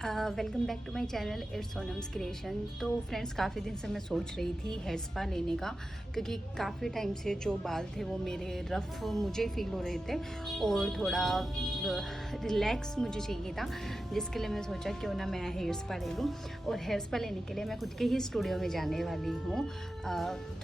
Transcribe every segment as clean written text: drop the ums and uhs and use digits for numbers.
Welcome back to my channel it's Sonam's creation. तो friends, काफ़ी दिन से मैं सोच रही थी हेयर स्पा लेने का, क्योंकि काफ़ी टाइम से जो बाल थे वो मेरे रफ़ मुझे फील हो रहे थे और थोड़ा रिलैक्स मुझे चाहिए था, जिसके लिए मैं सोचा क्यों ना मैं हेयर स्पा ले लूँ। और हेयर स्पा लेने के लिए मैं खुद के ही स्टूडियो में जाने वाली हूँ।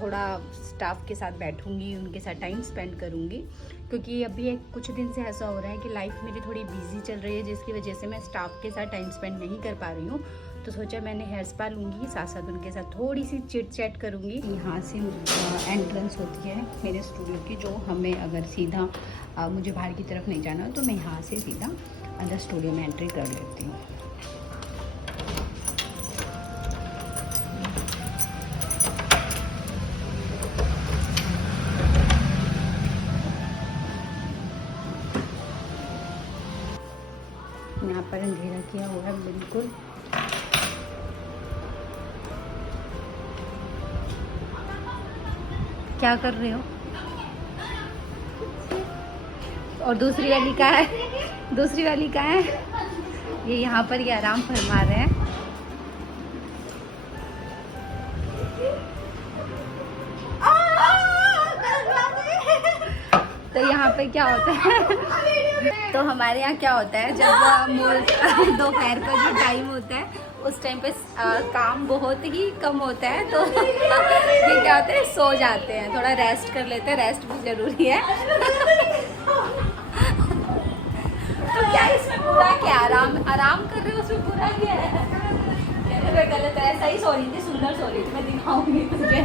थोड़ा स्टाफ के साथ बैठूँगी, उनके साथ टाइम स्पेंड करूँगी, क्योंकि अभी कुछ दिन से ऐसा हो रहा है कि लाइफ मेरी थोड़ी बिजी चल रही है, जिसकी वजह से मैं स्टाफ के साथ टाइम स्पेंड नहीं कर पा रही हूँ। तो सोचा मैंने हेयर स्पा लूँगी, साथ साथ उनके साथ थोड़ी सी चिट चैट करूँगी। यहाँ से एंट्रेंस होती है मेरे स्टूडियो की, जो हमें अगर सीधा मुझे बाहर की तरफ नहीं जाना तो मैं यहाँ से सीधा अंदर स्टूडियो में एंट्री कर लेती हूँ। यहाँ पर अंधेरा किया हुआ है बिल्कुल। क्या कर रहे हो? और दूसरी वाली कहाँ है? दूसरी वाली कहाँ है? ये यहाँ पर ये आराम फरमा रहे हैं। तो यहाँ पे क्या होता है तो हमारे यहाँ क्या होता है, जब दोपहर का जो टाइम होता है उस टाइम पे काम बहुत ही कम होता है, तो ये क्या होता है, सो जाते हैं, थोड़ा रेस्ट कर लेते हैं। रेस्ट भी जरूरी है। तो क्या इसमें बुरा क्या? आराम कर रहे हो, उसमें बुरा क्या है? गलत है, सही सो रही थी, सुंदर सो रही थी, मैं दिखाऊंगी तुझे।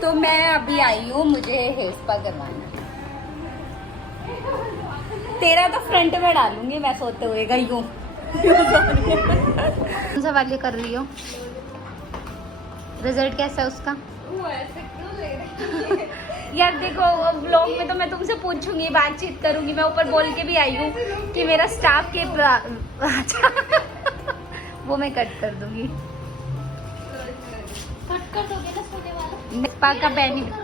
तो मैं अभी आई हूँ, मुझे हेयर स्पा करवाना है। तेरा तो फ्रंट में डालूंगी मैं सोते हुए गई हूँ। कौन सा वाली कर रही हो? रिजल्ट कैसा है उसका? यार देखो, व्लॉग में तो मैं तुमसे पूछूंगी, बातचीत करूंगी, मैं ऊपर बोल के भी आई हूँ कि मेरा स्टाफ के वो मैं कट कर दूंगी। स्पा का बेनिफिट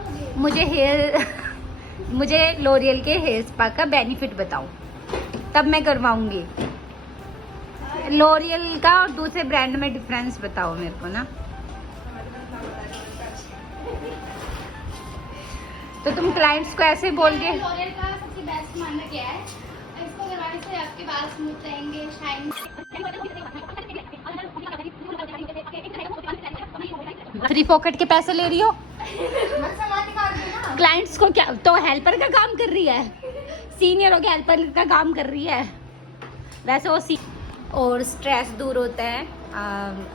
मुझे लॉरियल के हेयर स्पा का बेनिफिट बताओ, तब मैं करवाऊंगी। लॉरियल का और दूसरे ब्रांड में डिफरेंस बताओ मेरे को ना। तो तुम क्लाइंट्स को ऐसे बोल के, लॉरियल का सबसे बेस्ट मानना क्या है, इसको करवाने से आपके बाल स्मूथ रहेंगे, शाइन। फ्री पॉकेट के पैसे ले रही हो क्लाइंट्स को? क्या तो हेल्पर का काम कर रही है, सीनियर हो के हेल्पर का काम कर रही है। वैसे वो और स्ट्रेस दूर होता है,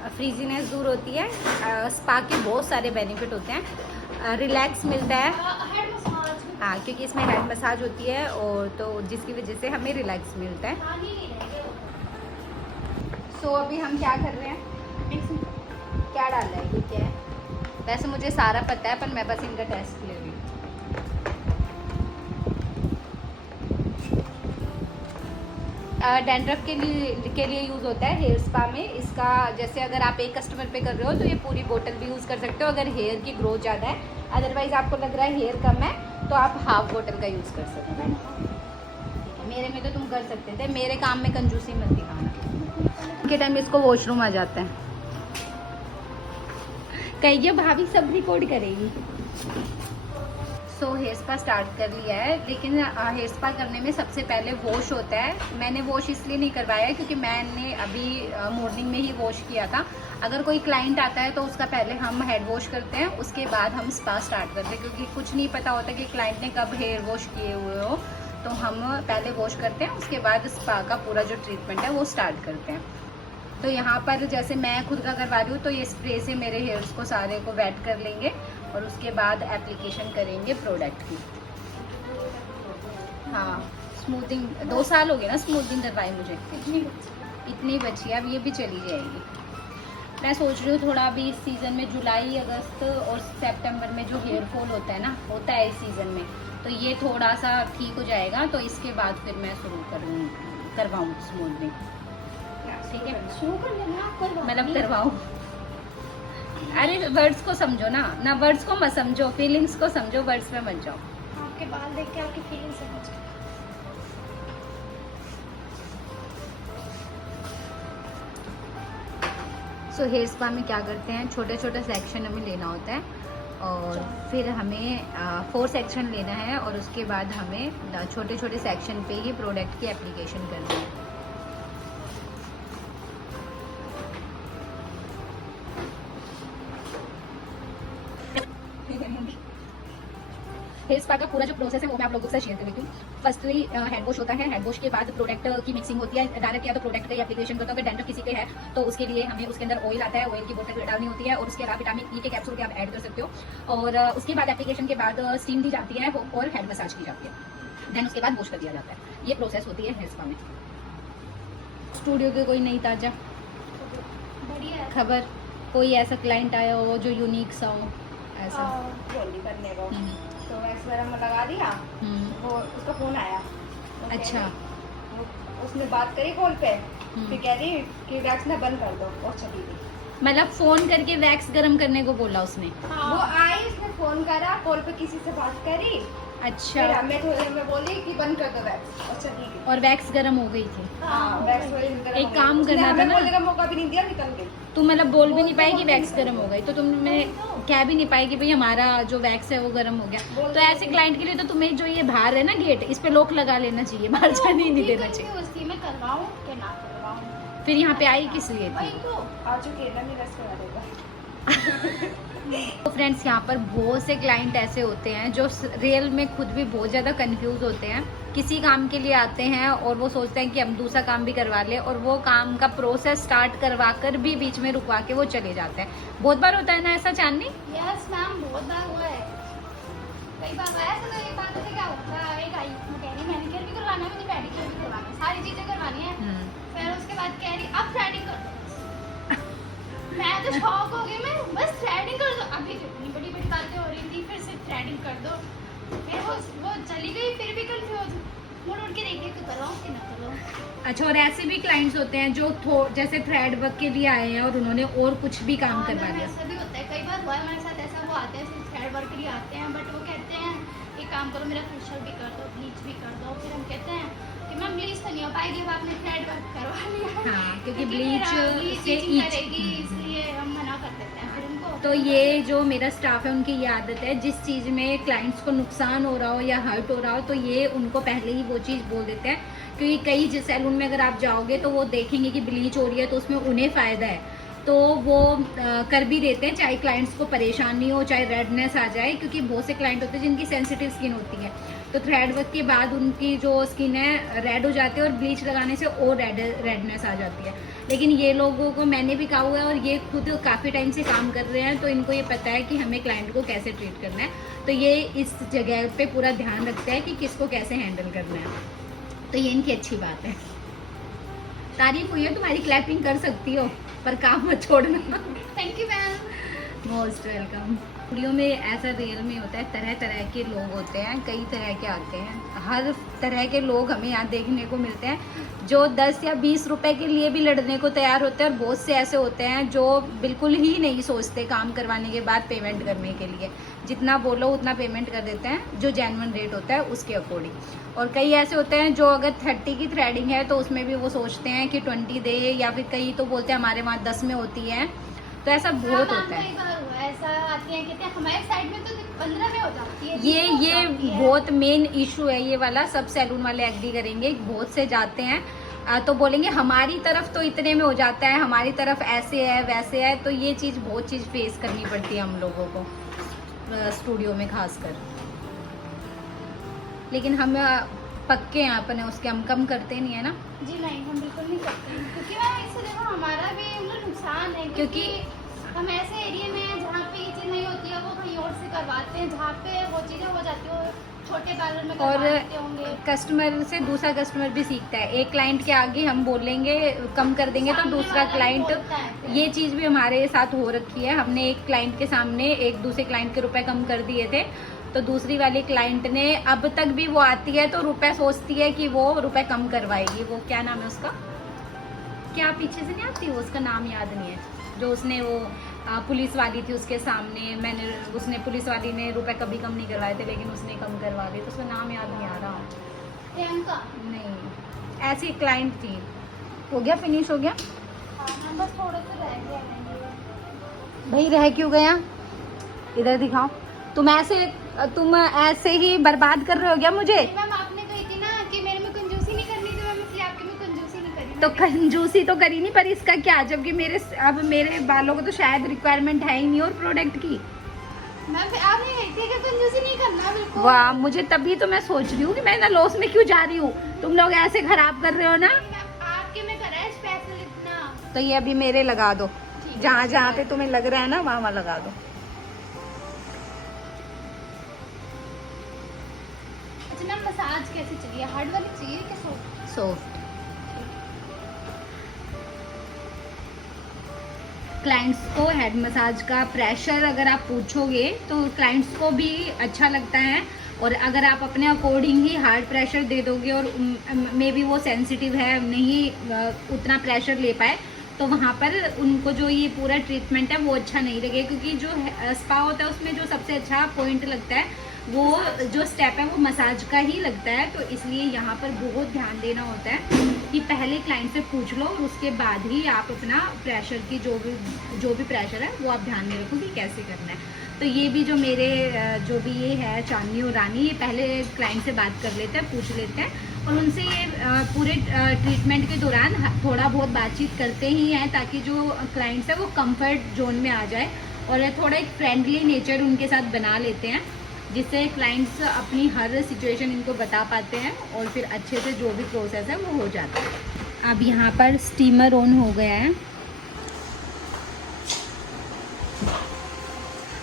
फ्रीजीनेस दूर होती है। स्पा के बहुत सारे बेनिफिट होते हैं, रिलैक्स मिलता है। हाँ, क्योंकि इसमें हेड मसाज होती है, और तो जिसकी वजह से हमें रिलैक्स मिलता है। सो अभी हम क्या कर रहे हैं? क्या डाल रहा है? ये क्या है? वैसे मुझे सारा पता है, पर मैं बस इनका टेस्ट ले रही हूँ। डैंड्रफ के लिए यूज़ होता है हेयर स्पा में। इसका जैसे अगर आप एक कस्टमर पे कर रहे हो तो ये पूरी बोतल भी यूज़ कर सकते हो, अगर हेयर की ग्रोथ ज़्यादा है। अदरवाइज़ आपको लग रहा है हेयर कम है तो आप हाफ बोतल का यूज़ कर सकते हो। मेरे में तो तुम कर सकते थे, मेरे काम में कंजूसी मत दिखाना। के टाइम इसको वॉशरूम आ जाता है। कहिए भाभी सब रिकॉर्ड करेगी। सो हेयर स्पा स्टार्ट कर लिया है, लेकिन हेयर स्पा करने में सबसे पहले वॉश होता है। मैंने वॉश इसलिए नहीं करवाया क्योंकि मैंने अभी मॉर्निंग में ही वॉश किया था। अगर कोई क्लाइंट आता है तो उसका पहले हम हेड वॉश करते हैं, उसके बाद हम स्पा स्टार्ट करते हैं, क्योंकि कुछ नहीं पता होता कि क्लाइंट ने कब हेयर वॉश किए हुए हो। तो हम पहले वॉश करते हैं, उसके बाद स्पा का पूरा जो ट्रीटमेंट है वो स्टार्ट करते हैं। तो यहाँ पर जैसे मैं खुद का करवा रही हूँ, तो ये स्प्रे से मेरे हेयर्स को सारे को वेट कर लेंगे और उसके बाद एप्लीकेशन करेंगे प्रोडक्ट की। हाँ, स्मूथिंग 2 साल हो गए ना स्मूथिंग करवाई मुझे। इतनी बची है, अब ये भी चली जाएगी। मैं सोच रही हूँ थोड़ा अभी इस सीज़न में जुलाई, अगस्त और सितंबर में जो हेयर फॉल होता है ना, होता है इस सीज़न में, तो ये थोड़ा सा ठीक हो जाएगा, तो इसके बाद फिर मैं शुरू करवाऊँ स्मूथनिंग। ठीक है, शुरू कर लेना, मतलब करवाऊँ। अरे वर्ड्स को समझो ना वर्ड्स को मत समझो, फीलिंग्स को समझो, वर्ड्स पे मत जाओ। आपके बाल देख के आपकी फीलिंग समझ। सो हेयर स्पा में क्या करते हैं, छोटे छोटे सेक्शन हमें लेना होता है और फिर हमें 4 सेक्शन लेना है और उसके बाद हमें छोटे छोटे सेक्शन पे ही प्रोडक्ट की एप्लीकेशन करनी है। हेयर स्पा का पूरा जो प्रोसेस है वो मैं आप लोगों के साथ शेयर कर देती हूँ। फर्स्टली हैंड वॉश होता है, हैंड वॉश के बाद प्रोडक्ट की मिक्सिंग होती है डायरेक्ट, या तो प्रोडक्ट का एप्लीकेशन करता हूँ। अगर डैंड्रफ किसी के है तो उसके लिए हमें उसके अंदर ऑयल आता है, ऑयल की बोतल डालनी होती है और उसके अलावा विटामिन ई के कैप्सूल भी आप ऐड कर सकते हो। और उसके बाद एप्लीकेशन के बाद स्टीम दी जाती है और हेड मसाज की जाती है, देन उसके बाद वॉश कर दिया जाता है। ये प्रोसेस होती है हेयर स्पा में। स्टूडियो के कोई नई ताजा बढ़िया खबर, कोई ऐसा क्लाइंट आया हो जो यूनिक सा हो ऐसा? जल्दी करने को हम्म, तो वैक्स वगैरह में लगा दिया, वो उसका फोन आया। वो कह अच्छा। रही- उसने बात करी कॉल पे, फिर कह रही कि वैक्स ना बंद कर दो और चली गई। मतलब फोन करके वैक्स गर्म करने को बोला उसने? वो आई, उसने फोन करा, कॉल पे किसी से बात करी, अच्छा। फिर हमें थोड़ी देर में बोली कि बंद कर दो वैक्स और चली गई। और वैक्स गर्म हो गई थी? वैक्स वही गरम एक हो गई। काम उसने करना था हमें ना। बोलने का मौका भी नहीं दिया, निकल गई। तू मतलब बोल भी नहीं पाई कि बोल भी वैक्स नहीं गर्म हो गई, तो तुमने कह भी नहीं पाई कि भाई हमारा जो वैक्स है वो गर्म हो गया। बोल तो ऐसे क्लाइंट के लिए तो तुम्हें जो ये बाहर है ना गेट, इस पे लॉक लगा लेना चाहिए, बाहर जाने ही नहीं देना चाहिए। उसकी मैं करवाऊं कि ना करवाऊं? फिर यहाँ पे आई किस लिए वही थी? तो आ चुकी है ना, मेरा इसके बारे में। तो फ्रेंड्स यहाँ पर बहुत से क्लाइंट ऐसे होते हैं जो रियल में खुद भी बहुत ज़्यादा कंफ्यूज होते हैं। किसी काम के लिए आते हैं और वो सोचते हैं कि हम दूसरा काम भी करवा ले, और वो काम का प्रोसेस स्टार्ट करवा कर भी बीच में रुकवा के वो चले जाते हैं। बहुत बार होता है ना ऐसा चांदनी? यस मैम, बहुत बार हुआ है। कई बार हुआ है। ऐसा तो एक बार पता क्या हुआ, एक आई मैं कह रही मैनिक्योर भी करवाना है, मुझे पेडिक्योर भी करवाना है, सारी चीजें करवानी है। फिर उसके बाद कह रही अब थ्रेडिंग कर दो। मैं तो शॉक हो गई, मैं बस थ्रेडिंग कर दो। अभी तो इतनी बड़ी बड़ी बातें हो रही थी, फिर से थ्रेडिंग कर दो। फिर वो चली गई, फिर भी कंफ्यूज मुड़ उड़ के देखिए तो करवाऊं कि ना करवाऊं। अच्छा, और ऐसे भी क्लाइंट्स होते हैं जो जैसे थ्रेड वर्क के लिए आए हैं और उन्होंने और कुछ भी काम करवा मैम, लिया। ऐसा भी होता है, कई बार हुआ है हमारे साथ ऐसा। वो आते हैं सिर्फ थ्रेड वर्क के लिए आते हैं, बट वो कहते हैं एक काम करो, मेरा फेशियल भी कर दो, ब्लीच भी कर दो। फिर हम कहते हैं कि मैम ब्लीच तो नहीं हो पाएगी, अब आपने थ्रेड वर्क करवा लिया है। हाँ, क्योंकि मेरा ब्लीच से bleaching itch- करेगी, इसलिए हम मना कर देते हैं फिर उनको। तो ये जो मेरा स्टाफ है उनकी ये आदत है, जिस चीज़ में क्लाइंट्स को नुकसान हो रहा हो या हर्ट हो रहा हो तो ये उनको पहले ही वो चीज़ बोल देते हैं। क्योंकि कई सैलून में अगर आप जाओगे तो वो देखेंगे कि ब्लीच हो रही है तो उसमें उन्हें फ़ायदा है, तो वो कर भी देते हैं, चाहे क्लाइंट्स को परेशानी हो, चाहे रेडनेस आ जाए। क्योंकि बहुत से क्लाइंट होते हैं जिनकी सेंसिटिव स्किन होती है, तो थ्रेड वर्क के बाद उनकी जो स्किन है रेड हो जाती है और ब्लीच लगाने से और रेडनेस आ जाती है। लेकिन ये लोगों को मैंने भी कहा हुआ है और ये खुद काफ़ी टाइम से काम कर रहे हैं, तो इनको ये पता है कि हमें क्लाइंट को कैसे ट्रीट करना है। तो ये इस जगह पे पूरा ध्यान रखते हैं कि किसको कैसे हैंडल करना है, तो ये इनकी अच्छी बात है। तारीफ हुई है तुम्हारी, क्लैपिंग कर सकती हो, पर काम मत छोड़ना। Thank you ma'am. Most welcome. Studio में ऐसा रियल में होता है, तरह तरह के लोग होते हैं, कई तरह के आते हैं। हर तरह के लोग हमें यहाँ देखने को मिलते हैं जो 10 या 20 रुपए के लिए भी लड़ने को तैयार होते हैं, और बहुत से ऐसे होते हैं जो बिल्कुल ही नहीं सोचते काम करवाने के बाद पेमेंट करने के लिए। जितना बोलो उतना पेमेंट कर देते हैं, जो जेन्युइन रेट होता है उसके अकॉर्डिंग। और कई ऐसे होते हैं जो अगर 30 की थ्रेडिंग है तो उसमें भी वो सोचते हैं कि 20 दे, या फिर कई तो बोलते हैं हमारे वहाँ 10 में होती है। तो ऐसा बहुत होता है। कई बार हुआ है, ऐसा आती है, कहते हैं हमारे साइड में तो 15 में हो जाती है। ये 20 में हो जाती है। बहुत मेन इशू है ये वाला, सब सैलून वाले एग्री करेंगे। बहुत से जाते हैं तो बोलेंगे हमारी तरफ तो इतने में हो जाता है, हमारी तरफ ऐसे है वैसे है। तो ये चीज़ बहुत चीज़ फेस करनी पड़ती है हम लोगों को स्टूडियो में खासकर। लेकिन हम पक्के हैं अपने उसके, हम कम करते नहीं है ना। जी नहीं, हम बिल्कुल नहीं करते हैं, क्योंकि मैम इससे देखो हमारा भी मतलब नुकसान है। क्योंकि हम ऐसे एरिया में हैं जहाँ पे ये चीज़ नहीं होती है, वो कहीं और से करवाते हैं, जहाँ पे वो चीज़ें हो जाती है वो छोटे पार्लर में और करवा देते होंगे। कस्टमर से दूसरा कस्टमर भी सीखता है। एक क्लाइंट के आगे हम बोलेंगे कम कर देंगे तो सामने दूसरा वाला भी क्लाइंट, बोलता है। ये चीज़ भी हमारे साथ हो रखी है। हमने एक क्लाइंट के सामने एक दूसरे क्लाइंट के रुपए कम कर दिए थे, तो दूसरी वाली क्लाइंट ने, अब तक भी वो आती है तो रुपए सोचती है कि वो रुपए कम करवाएगी। वो क्या नाम है उसका, क्या पीछे से नहीं आती, वो उसका नाम याद नहीं है। जो उसने वो पुलिस वाली थी उसके सामने, उसने पुलिस वाली ने रुपए कभी कम नहीं करवाए थे लेकिन उसने कम करवा दिए, तो उसका नाम याद नहीं आ रहा। प्रियंका। नहीं, ऐसी क्लाइंट थी। हो गया, फिनिश हो गया। हाँ, बस थोड़ा सा रह गया है ये। भाई रह क्यों गया? इधर दिखाओ। तुम ऐसे ही बर्बाद कर रहे हो क्या मुझे? मैम आपने कही थी ना कि मेरे में कंजूसी नहीं करनी थी, मैम इसलिए आपके में कंजूसी नहीं करी। तो कंजूसी तो करी नहीं, पर इसका क्या, जबकि मेरे बालों को तो शायद रिक्वायरमेंट है ही नहीं और प्रोडक्ट की। मैम आपने कही थी कि कंजूसी नहीं करना बिल्कुल। वाह, मुझे तभी तो मैं सोच रही हूँ कि मैं ना लॉस में क्यों जा रही हूँ। तुम लोग ऐसे खराब कर रहे हो ना। आपके में करा है स्पेशल इतना। तो ये अभी मेरे लगा दो, जहाँ जहाँ पे तुम्हें लग रहा है ना वहाँ लगा दो। अच्छा मैम मसाज कैसे चाहिए, हार्ड वाली चाहिए कि सॉफ्ट? सॉफ्ट। क्लाइंट्स को हेड मसाज का प्रेशर अगर आप पूछोगे तो क्लाइंट्स को भी अच्छा लगता है, और अगर आप अपने अकॉर्डिंग ही हार्ड प्रेशर दे दोगे और मे बी वो सेंसिटिव है, नहीं उतना प्रेशर ले पाए, तो वहाँ पर उनको जो ये पूरा ट्रीटमेंट है वो अच्छा नहीं लगेगा। क्योंकि जो स्पा होता है उसमें जो सबसे अच्छा पॉइंट लगता है, वो जो स्टेप है वो मसाज का ही लगता है। तो इसलिए यहाँ पर बहुत ध्यान देना होता है कि पहले क्लाइंट से पूछ लो और उसके बाद ही आप अपना प्रेशर की जो भी प्रेशर है वो आप ध्यान में रखो कि कैसे करना है। तो ये भी जो मेरे जो भी ये है चांदनी और रानी, ये पहले क्लाइंट से बात कर लेते हैं, पूछ लेते हैं, और उनसे ये पूरे ट्रीटमेंट के दौरान थोड़ा बहुत बातचीत करते ही हैं, ताकि जो क्लाइंट्स है वो कंफर्ट जोन में आ जाए और थोड़ा एक फ्रेंडली नेचर उनके साथ बना लेते हैं, जिससे क्लाइंट्स अपनी हर सिचुएशन इनको बता पाते हैं और फिर अच्छे से जो भी प्रोसेस है वो हो जाता है। अब यहाँ पर स्टीमर ऑन हो गया है।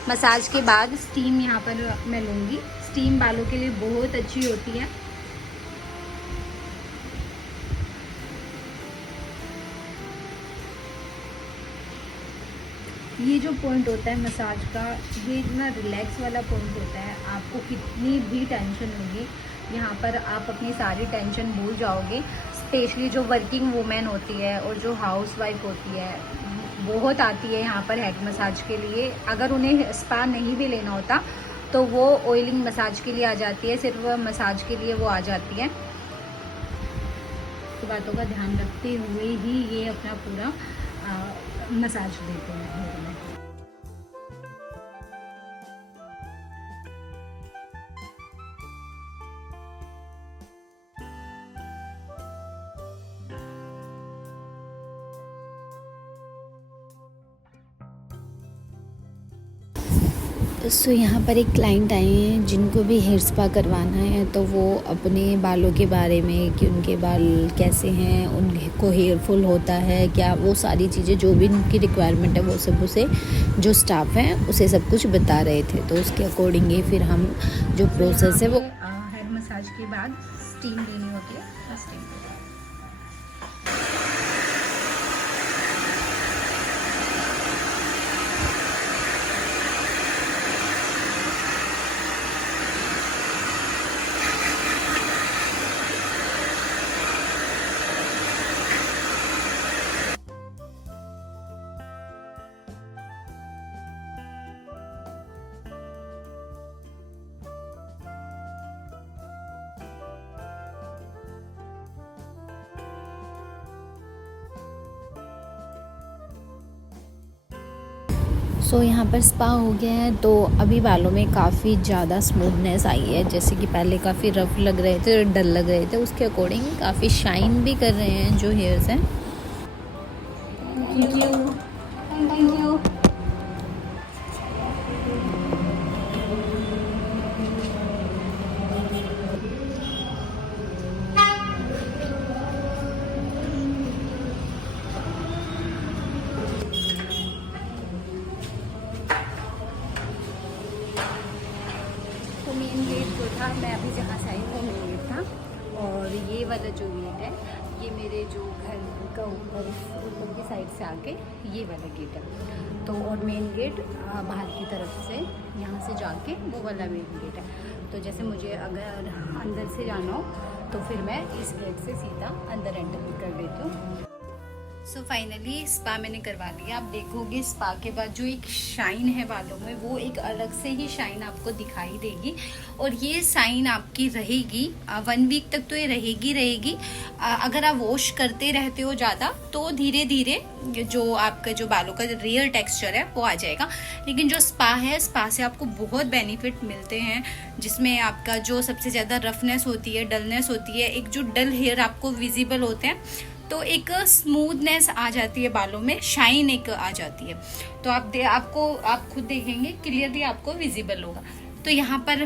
मसाज के बाद स्टीम यहाँ पर मैं लूँगी। स्टीम बालों के लिए बहुत अच्छी होती है। ये जो पॉइंट होता है मसाज का, ये इतना रिलैक्स वाला पॉइंट होता है। आपको कितनी भी टेंशन होगी, यहाँ पर आप अपनी सारी टेंशन भूल जाओगे। स्पेशली जो वर्किंग वुमेन होती है और जो हाउस वाइफ होती है, बहुत आती है यहाँ पर हेड मसाज के लिए। अगर उन्हें स्पा नहीं भी लेना होता तो वो ऑयलिंग मसाज के लिए आ जाती है, सिर्फ मसाज के लिए वो आ जाती है। तो बातों का ध्यान रखते हुए ही ये अपना पूरा मसाज देते हैं हेड में। सो यहाँ पर एक क्लाइंट आए हैं जिनको भी हेयर स्पा करवाना है, तो वो अपने बालों के बारे में कि उनके बाल कैसे हैं, उनको हेयर फॉल होता है क्या, वो सारी चीज़ें जो भी उनकी रिक्वायरमेंट है वो सब उसे जो स्टाफ है उसे सब कुछ बता रहे थे। तो उसके अकॉर्डिंग ही फिर हम जो प्रोसेस है वो हेड मसाज के बाद स्टीम लेनी होती है। स्टीम सो यहाँ पर स्पा हो गया है, तो अभी बालों में काफ़ी ज़्यादा स्मूथनेस आई है। जैसे कि पहले काफ़ी रफ़ लग रहे थे और डल लग रहे थे, उसके अकॉर्डिंग काफ़ी शाइन भी कर रहे हैं जो हेयर्स हैं। Thank you, thank you. Main gate जो था, मैं अभी जहाँ से आई वो मेन गेट था, और ये वाला जो गेट है ये मेरे जो घर का ऊपर की साइड से आके ये वाला गेट है। तो और मेन गेट बाहर की तरफ से यहाँ से जाके वो वाला मेन गेट है। तो जैसे मुझे अगर अंदर से जाना हो तो फिर मैं इस गेट से सीधा अंदर एंटर कर देती हूँ। सो फाइनली स्पा मैंने करवा लिया। आप देखोगे स्पा के बाद जो एक शाइन है बालों में, वो एक अलग से ही शाइन आपको दिखाई देगी। और ये शाइन आपकी रहेगी 1 वीक तक, तो ये रहेगी। अगर आप वॉश करते रहते हो ज़्यादा तो धीरे धीरे जो आपका जो बालों का रियल टेक्सचर है वो आ जाएगा। लेकिन जो स्पा है, स्पा से आपको बहुत बेनिफिट मिलते हैं, जिसमें आपका जो सबसे ज़्यादा रफनेस होती है, डलनेस होती है, एक जो डल हेयर आपको विजिबल होते हैं, तो एक स्मूथनेस आ जाती है बालों में, शाइन एक आ जाती है। तो आप खुद देखेंगे क्लियरली, आपको विजिबल होगा। तो यहाँ पर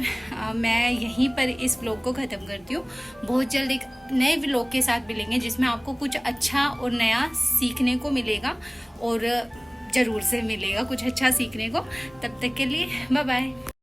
मैं यहीं पर इस व्लॉग को ख़त्म करती हूँ। बहुत जल्द एक नए व्लॉग के साथ मिलेंगे जिसमें आपको कुछ अच्छा और नया सीखने को मिलेगा, और ज़रूर से मिलेगा कुछ अच्छा सीखने को। तब तक के लिए बाय बाय।